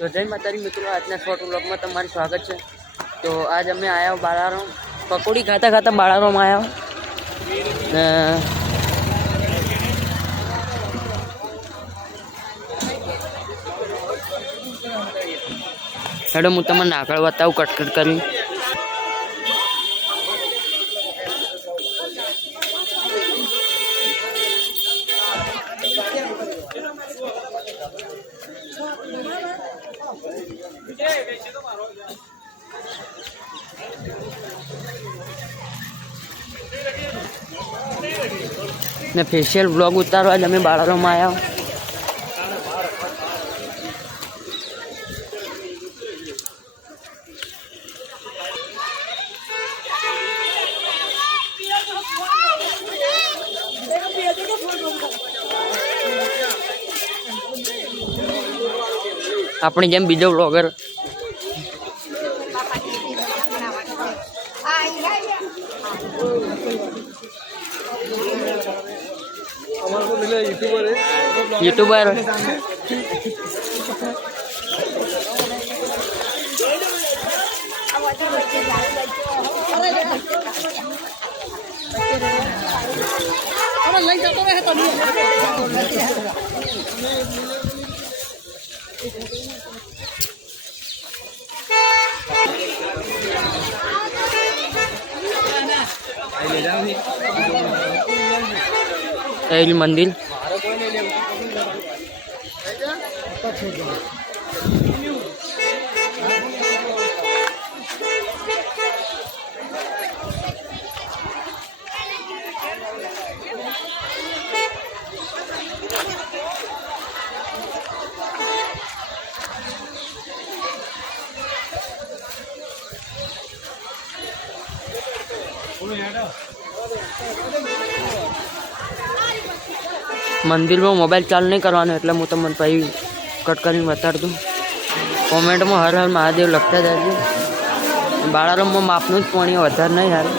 तो जय माताजी मित्रों, आज शॉर्ट व्लॉग में तमारू स्वागत है। तो आज अमे आया बाळाराम पकोड़ी खाता खाता बाळाराम आया। हेडो हूँ तमने आगळ बताऊँ कटकट करी। ने फेशियल व्लॉग उतारवा आज अमे बाळाराम आया। अपनी जेम बीजो व्लॉगर यूट्यूबर मंदिर मंदिर में मोबाइल चालू नहीं करवानो એટલે હું તમને પછી કટ કરીને બતાડ દઉં। કોમેન્ટમાં હર હર મહાદેવ લખતા જાજો। બાળારામમાં માપનું જ પાણી વધારે નહીં હારે।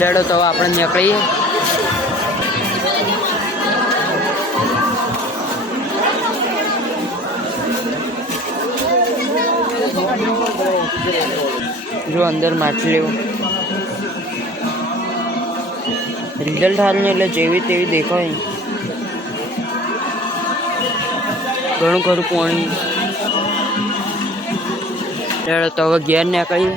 લેડો તો આપણે નીકળીએ। जो अंदर माछली रिजल्ट हाल ने એટલે જેવી તેવી દેખાય। ઘણું ખરું પાણી। ત્યારે તો હવે ઘેર નીકળીએ।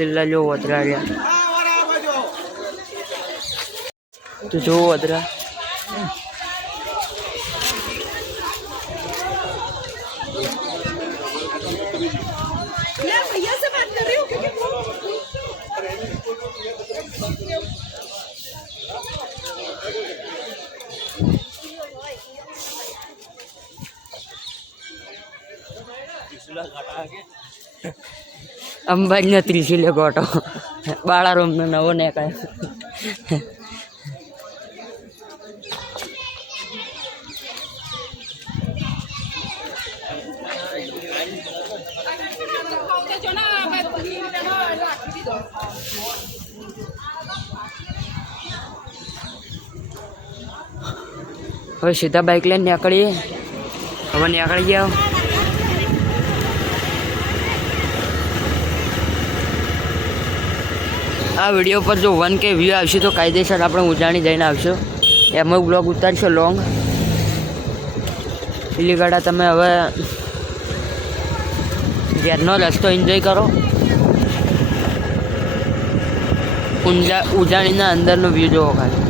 पिल्ला जो वधरा रहा तो जो वधरा भैया से बात कर रही हूँ। अंबाजी ने त्रिशूल्य गोटो बाळाराम ने नवो ने काय હવે સીધા બાઇક લઈને નીકળીએ। હવે નીકળી ગયા। आ वीडियो पर जो 1K व्यू आवशे तो कायदेसर આપણે ઉજાણી જઈને આવશો। એમાં બ્લોગ ઉતારશો લોંગ। પેલી ગાડા તમે હવે ઘેરનો રસ્તો એન્જોય કરો। ઉજાણીના અંદરનો વ્યૂ જોવો ખાલી।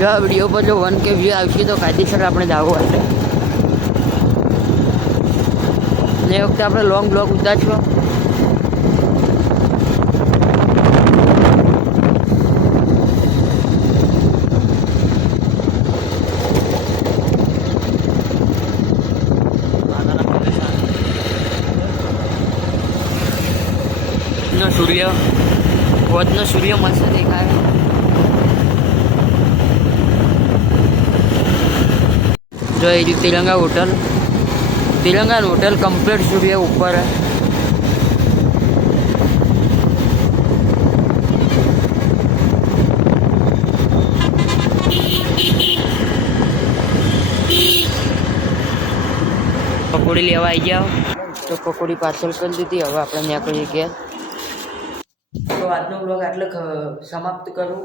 જો આ વિડીયો પર જો 1K વ્યૂ આવશે તો કાયદેસર આપણે જાવું હશે। ને વખતે આપણે લોંગ બ્લોગ ઉતારશો। સૂર્ય હોજનો સૂર્ય મસ્ત દેખાય. જો એ તિરંગા હોટલ કમ્પ્લીટ સૂર્ય ઉપર હે. પકોડી લેવા આવી જાઓ તો પકોડી પાર્સલ કરી દીધી. હવે આપણે ત્યાં કોઈ ગયા. તો આજનો બ્લોગ આટલે સમાપ્ત કરું.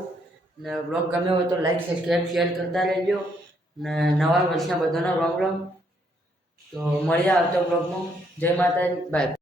ને બ્લોગ ગમ્યો હોય તો લાઈક સબસ્ક્રાઈબ શેર કરતા રહેજો. ને નવા વર્ષના બધાનો રામ રામ. તો મળીએ આવતા બ્લોગમાં. જય માતાજી, બાય.